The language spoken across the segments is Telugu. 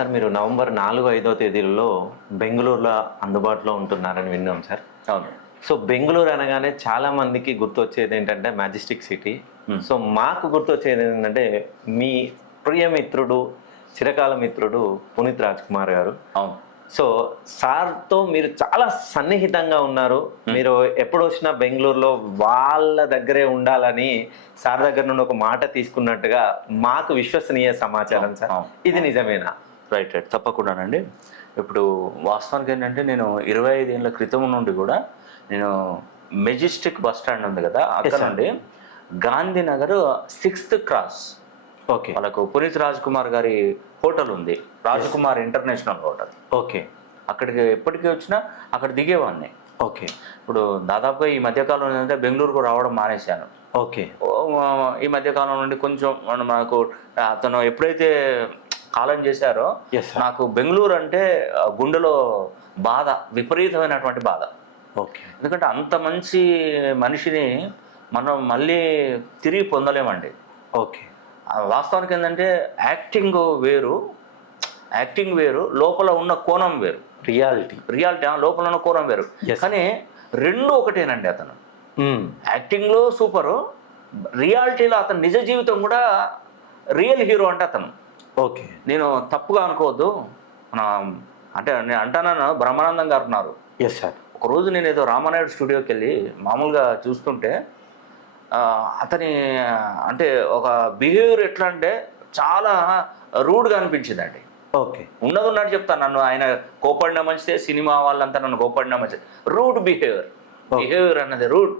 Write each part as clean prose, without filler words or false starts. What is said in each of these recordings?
సార్ మీరు నవంబర్ 4, 5వ తేదీలలో బెంగుళూరులో అందుబాటులో ఉంటున్నారని విన్నాం సార్. అవును. సో బెంగుళూరు అనగానే చాలా మందికి గుర్తొచ్చేది ఏంటంటే మ్యాజెస్టిక్ సిటీ. సో మాకు గుర్తొచ్చేది ఏంటంటే మీ ప్రియ మిత్రుడు, చిరకాల మిత్రుడు పునీత్ రాజ్ కుమార్ గారు. అవును. సో సార్తో మీరు చాలా సన్నిహితంగా ఉన్నారు. మీరు ఎప్పుడు వచ్చినా బెంగళూరులో వాళ్ళ దగ్గరే ఉండాలని సార్ దగ్గర నుండి ఒక మాట తీసుకున్నట్టుగా మాకు విశ్వసనీయ సమాచారం సార్. ఇది నిజమేనా? రైట్ రైట్ తప్పకుండానండి. ఇప్పుడు వాస్తవానికి ఏంటంటే నేను 25 ఏళ్ళ క్రితం నుండి కూడా నేను మెజెస్టిక్ బస్ స్టాండ్ ఉంది కదా, అక్కడ నుండి గాంధీనగర్ 6th క్రాస్ ఓకే, వాళ్ళకు పునీత్ రాజ్ కుమార్ గారి హోటల్ ఉంది, రాజకుమార్ ఇంటర్నేషనల్ హోటల్. ఓకే, అక్కడికి ఎప్పటికీ వచ్చినా అక్కడ దిగేవాడిని. ఓకే. ఇప్పుడు దాదాపుగా ఈ మధ్యకాలంలో ఏంటంటే బెంగళూరుకు రావడం మానేశాను. ఓకే. ఈ మధ్యకాలం నుండి కొంచెం నాకు అతను ఎప్పుడైతే కాలం చేశారో నాకు బెంగళూరు అంటే గుండెలో బాధ, విపరీతమైనటువంటి బాధ. ఓకే. ఎందుకంటే అంత మంచి మనిషిని మనం మళ్ళీ తిరిగి పొందలేమండి. ఓకే. వాస్తవానికి ఏంటంటే యాక్టింగ్ వేరు, లోపల ఉన్న కోణం వేరు. రియాలిటీ లోపల ఉన్న కోణం వేరు. కానీ రెండు ఒకటేనండి. అతను యాక్టింగ్లో సూపరు, రియాలిటీలో అతను నిజ జీవితం కూడా రియల్ హీరో అంటే అతను. ఓకే. నేను తప్పుగా అనుకోవద్దు, అంటే నేను అంటానని బ్రహ్మానందం గారు ఉన్నారు. Yes sir. ఒకరోజు నేను ఏదో రామానాయుడు స్టూడియోకి వెళ్ళి మామూలుగా చూస్తుంటే అతని అంటే ఒక బిహేవియర్ ఎట్లా అంటే చాలా రూడ్గా అనిపించిందండి. ఓకే. ఉన్నట్టు చెప్తాను. నన్ను ఆయన కోపడినా మంచిదే, సినిమా వాళ్ళంతా నన్ను కోపడినా మంచిదే. రూడ్ బిహేవియర్ అన్నది రూడ్.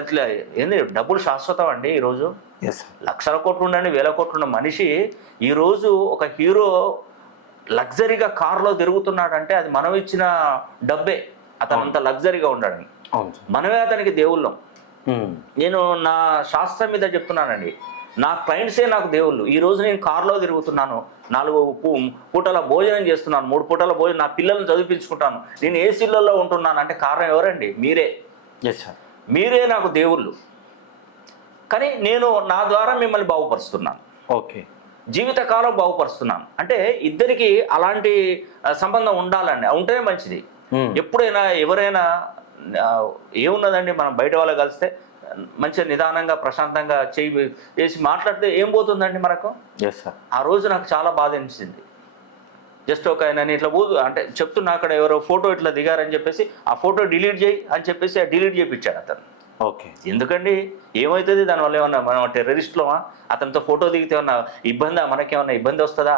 అట్లా ఏంది, డబ్బులు శాశ్వతం అండి. ఈరోజు లక్షల కోట్లు ఉండండి, వేల కోట్లు ఉన్న మనిషి ఈరోజు ఒక హీరో లగ్జరీగా కారులో తిరుగుతున్నాడంటే అది మనం ఇచ్చిన డబ్బే. అతను అంత లగ్జరీగా ఉన్నాడని మనమే అతనికి దేవుళ్ళం. నేను నా శాస్త్రం మీద చెప్తున్నానండి, నా క్లయింట్సే నాకు దేవుళ్ళు. ఈరోజు నేను కారులో తిరుగుతున్నాను, 4 పూటల భోజనం చేస్తున్నాను, 3 పూటల భోజనం, నా పిల్లల్ని చదివించుకుంటాను, నేను ఏసీలలో ఉంటున్నాను అంటే కారణం ఎవరండి? మీరే. మీరే నాకు దేవుళ్ళు. కానీ నేను నా ద్వారా మిమ్మల్ని బాగుపరుస్తున్నాను. ఓకే. జీవితకాలం బాగుపరుస్తున్నాను అంటే ఇద్దరికి అలాంటి సంబంధం ఉండాలండి, ఉంటేనే మంచిది. ఎప్పుడైనా ఎవరైనా ఏమున్నదండి, మనం బయట వాళ్ళు కలిస్తే మంచిగా నిదానంగా ప్రశాంతంగా చేసి మాట్లాడితే ఏం పోతుందండి మనకు? ఆ రోజు నాకు చాలా బాధ అనిపించింది. జస్ట్ ఒక నేను ఇట్లా అంటే చెప్తున్నా, అక్కడ ఎవరో ఫోటో ఇట్లా దిగారని చెప్పేసి ఆ ఫోటో డిలీట్ చేయి అని చెప్పేసి డిలీట్ చేయించాడు అతను. ఓకే. ఎందుకండి, ఏమవుతుంది దానివల్ల? ఏమన్నా మనం టెర్రరిస్టులమా? అతనితో ఫోటో దిగితే ఏమన్నా ఇబ్బందా? మనకేమన్నా ఇబ్బంది వస్తుందా?